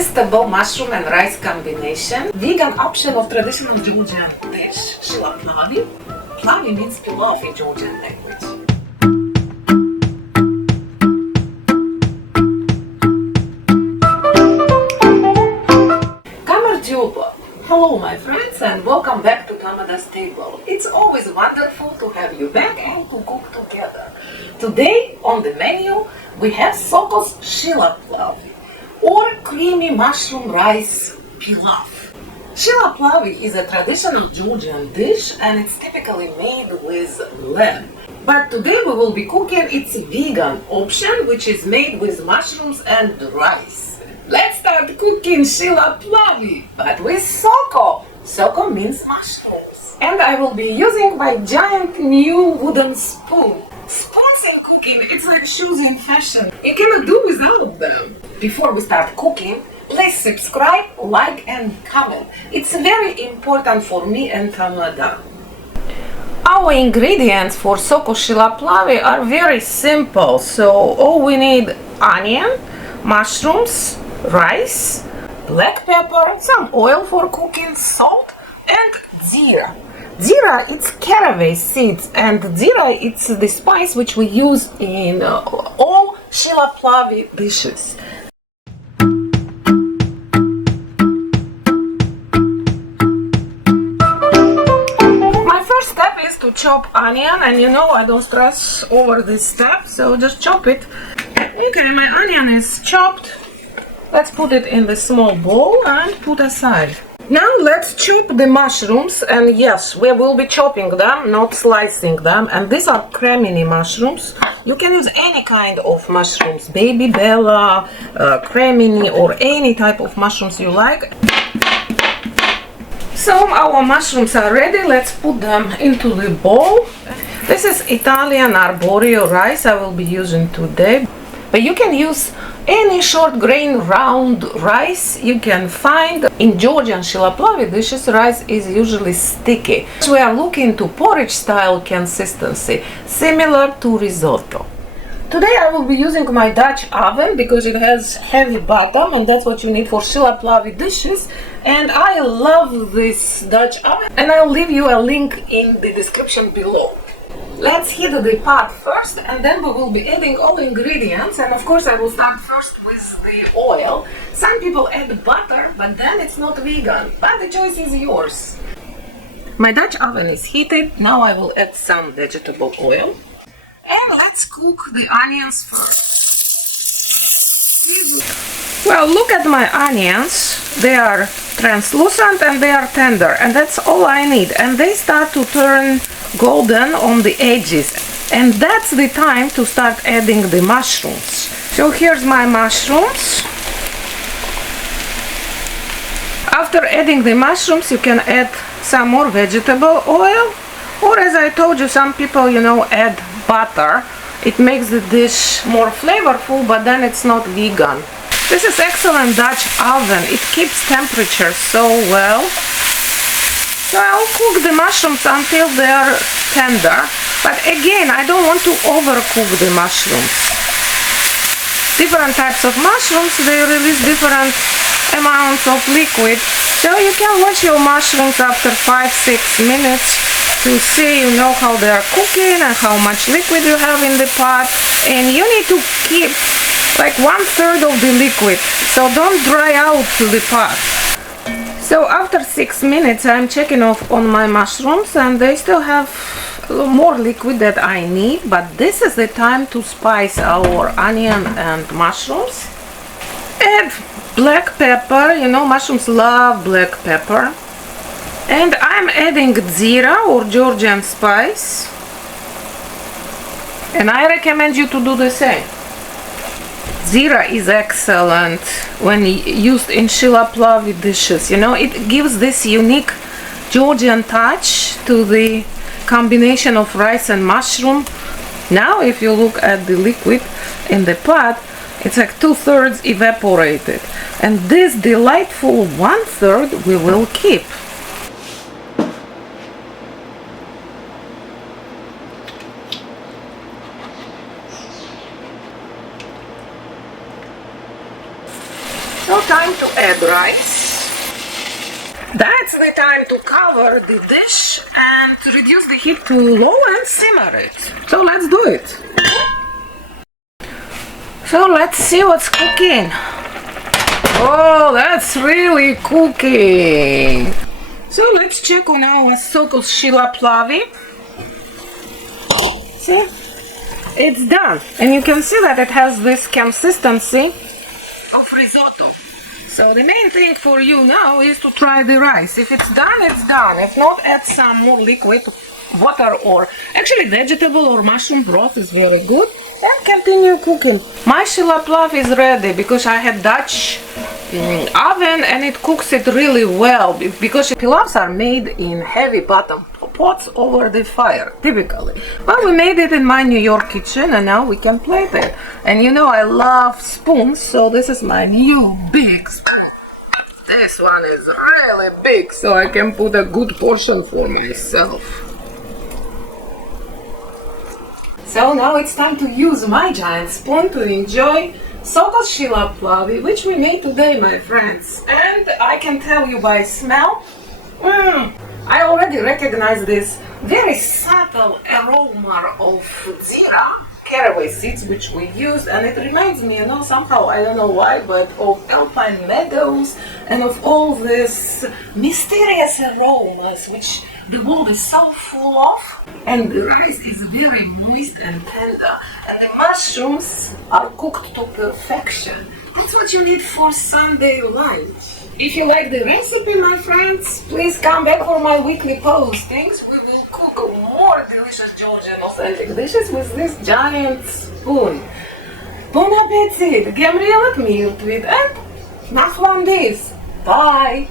irresistible mushroom and rice combination. Vegan option of traditional Georgian dish, Shilaplavi. Plavi means Pilaf in Georgian language. Hello my friends and welcome back to Kamada's table. It's always wonderful to have you back and to cook together. Today on the menu we have Sokos Shilaplavi or creamy mushroom rice pilaf. Shilaplavi is a traditional Georgian dish and it's typically made with lamb. But today we will be cooking its vegan option, which is made with mushrooms and rice. Let's start cooking Shilaplavi, but with Soko. Soko means mushrooms. And I will be using my giant new wooden spoon. Spoons in cooking, it's like shoes in fashion. You cannot do without them. Before we start cooking, please subscribe, like and comment. It's very important for me and Kamada. Our ingredients for Soko Shilaplavi are very simple. So all we need: onion, mushrooms, rice, black pepper, some oil for cooking, salt, and Dzira. Dzira, it's caraway seeds, and Dzira, it's the spice which we use in all Shilaplavi dishes. My first step is to chop onion, and you know I don't stress over this step, so just chop it. Okay, my onion is chopped. Let's put it in the small bowl and put aside. Now let's chop the mushrooms, and yes, we will be chopping them, not slicing them. And these are cremini mushrooms. You can use any kind of mushrooms, baby bella, cremini, or any type of mushrooms you like. So our mushrooms are ready. Let's put them into the bowl. This is Italian arborio rice I will be using today. But you can use any short grain round rice you can find. In Georgian Shilaplavi dishes, rice is usually sticky. We are looking to porridge style consistency, similar to risotto. Today I will be using my Dutch oven because it has heavy bottom, and that's what you need for Shilaplavi dishes. And I love this Dutch oven, and I'll leave you a link in the description below. Let's heat the pot first, and then we will be adding all ingredients. And of course I will start first with the oil. Some people add butter, but then it's not vegan, but the choice is yours. My Dutch oven is heated. Now I will add some vegetable oil. And let's cook the onions first. Well, look at my onions. They are translucent and they are tender, and that's all I need. And they start to turn golden on the edges, and that's the time to start adding the mushrooms. So here's my mushrooms. After adding the mushrooms, you can add some more vegetable oil, or as I told you, some people, add butter. It makes the dish more flavorful, but then it's not vegan. This is excellent Dutch oven. It keeps temperature so well. So I'll cook the mushrooms until they are tender. But again, I don't want to overcook the mushrooms. Different types of mushrooms, they release different amounts of liquid. So you can watch your mushrooms after 5-6 minutes to see, how they are cooking and how much liquid you have in the pot. And you need to keep like 1/3 of the liquid, so don't dry out the pot. So after 6 minutes I'm checking off on my mushrooms, and they still have a little more liquid that I need, but this is the time to spice our onion and mushrooms. Add black pepper, mushrooms love black pepper. And I'm adding Dzira or Georgian spice, and I recommend you to do the same. Dzira is excellent when used in Shilaplavi dishes. It gives this unique Georgian touch to the combination of rice and mushroom. Now if you look at the liquid in the pot, it's like 2/3 evaporated, and this delightful 1/3 we will keep. So time to add rice. That's the time to cover the dish and to reduce the heat to low and simmer it. So let's do it. So let's see what's cooking. Oh, that's really cooking. So let's check on our Sokos Shilaplavi. See? It's done. And you can see that it has this consistency of risotto. So the main thing for you now is to try the rice. If it's done, it's done. If not, add some more liquid water or actually vegetable or mushroom broth is very good. And continue cooking. My Shilaplavi is ready because I had Dutch oven and it cooks it really well because pilafs are made in heavy bottom pots over the fire typically. Well, we made it in my New York kitchen and now we can plate it. And you know I love spoons, so this is my new big spoon. This one is really big, so I can put a good portion for myself. So now it's time to use my giant spoon to enjoy Sokos Shilaplavi, which we made today, my friends. And I can tell you by smell, I already recognize this very subtle aroma of Dzira, caraway seeds, which we used, and it reminds me, somehow, I don't know why, but of alpine meadows and of all these mysterious aromas which the world is so full of. And the rice is very moist and tender, and the mushrooms are cooked to perfection. That's what you need for Sunday lunch. If you like the recipe, my friends, please come back for my weekly postings. We will cook more delicious Georgian authentic dishes with this giant spoon. Bon appetit! Gabriela Miltwid and Nachlandis. Bye!